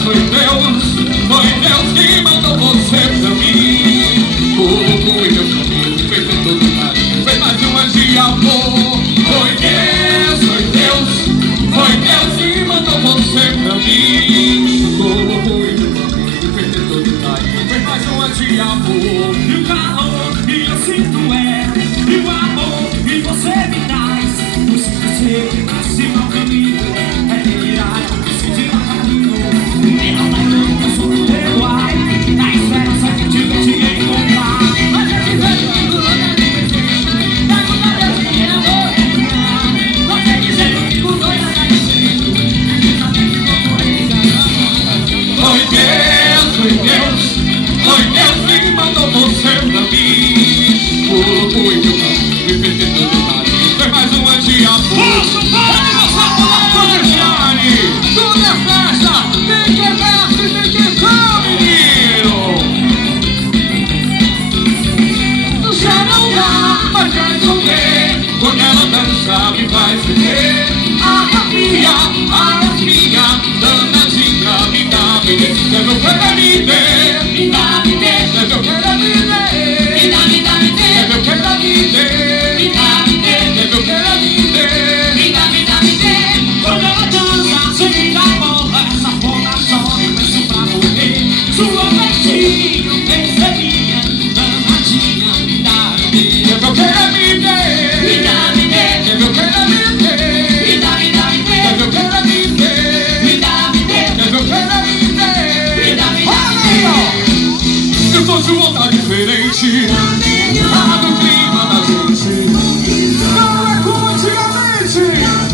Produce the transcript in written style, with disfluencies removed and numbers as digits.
Foi Deus que mandou você pra mim. Colocou em meu caminho e fez de todo carinho. Fez mais uma de amor. Foi Deus que mandou você pra mim. Colocou em meu caminho e fez de todo carinho. Fez mais uma de amor. E o calor que eu sinto e o amor que você me traz. Eu sinto ser que nasce no caminho. É virar, eu preciso de um caminho. E não vai não, eu sou o teu ai. Na esperança que tive te encontrar. Mas eu te vejo que tudo é divertido. Vai com a Deus que eu vou. Você dizendo que o dois é divertido. Foi Deus que mandou você pra mim. Colocou em meu caminho e fez de todo carinho. Fez mais uma de amor. Tudo é festa, tem que festa e tem que cantar, menino. Já não dá pra te esconder. Quando ela dança me faz viver. Arrepia, danadinha, me dá, deve eu quero me ver. Me dá, Deve eu quero me ver. me dá, Deve eu quero me ver. me dá, Deve eu quero me ver. me dá. Quando ela dança, sem bola, essa porra só eu penso pra morrer. Sua peitinho, percebinha, danadinha, me dá, Deve eu quero me ver. me dá, Deve eu quero me ver. me dá, Deve eu quero me ver. me dá, Deve eu quero me ver. me dá, Olha aí, ó. Eu tô de vontade diferente. Ah, do clima da gente. Não é como antigamente.